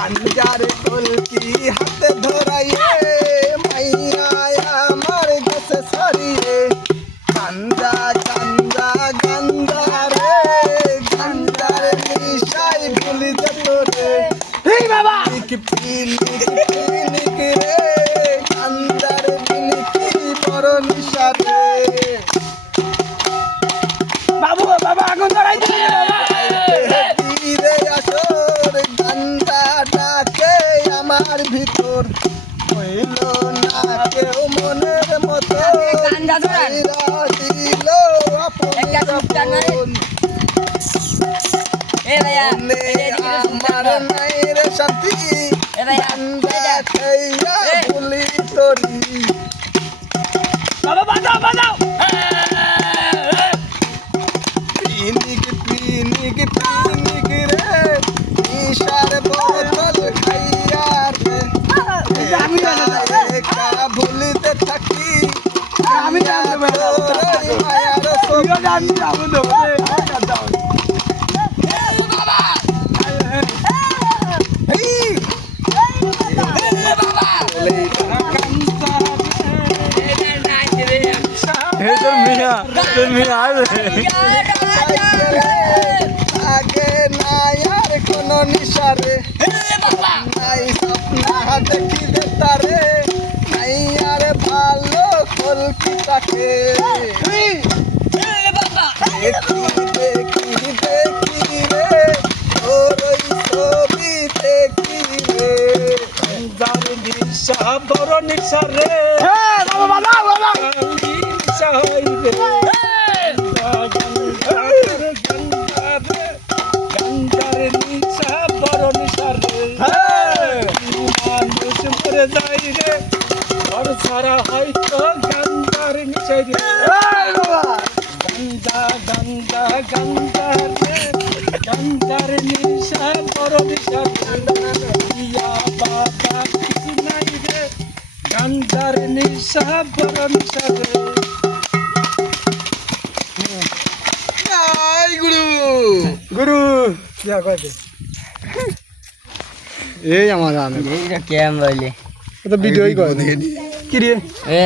গাঞ্জার কলকি হাতে ধরাইয়ে মাইয়া আমার গেছে সারিয়ে গাঞ্জা গাঞ্জা গাঞ্জা রে গাঞ্জার নিশাই ভুলি যেত রে পিনিক রে গাঞ্জার পিনিকি বড় নিশা রে বাবু বাবা আগুন ধরাই ধীরে আসর গাঞ্জা ডাকে আমার ভিতর হইল না কেউ মনের মতো গাঞ্জা ধরান। দিল আপন একটা চুপচাপ না রে। এ ভাইয়া মনে আমার নাই রে শান্তি এ ভাইয়া গাঞ্জা খাইয়া ভুলি তোরি বাবা বাজাও বাজাও পিনিক পিনিক পিনিক রে নিশার বোতল খাইয়া রে একা ভুলিতে থাকি আমি জানতে তোরই মায়ার ছবি। আমি যাবো দেবো আগে নাই আর কোনো নিশারে নাই স্বপ্ন দেখি তারে নাই আর ভালো কলকিটাকে দেখি দেখি দেখি রে তোর ওই ছবি দেখি রে নিশা বড় নিশা রে বাবা বাবা বাবা নিশা হইবে গঙ্গার নিশা বড় নিশা রে মানুষ মরে যাই রে ঘর সারা হয়তো গঙ্গার নিশা রে গঙ্গা গঙ্গা গঙ্গা রে গঙ্গার নিশা বড় নিশা ইয়া বাবা কিছু নাই রে গঙ্গার নিশা বড় নিশা রে আই গুরু গুরু যা কইতে এই আমার জানে কেম বলে তো ভিডিওই করে কি রে এ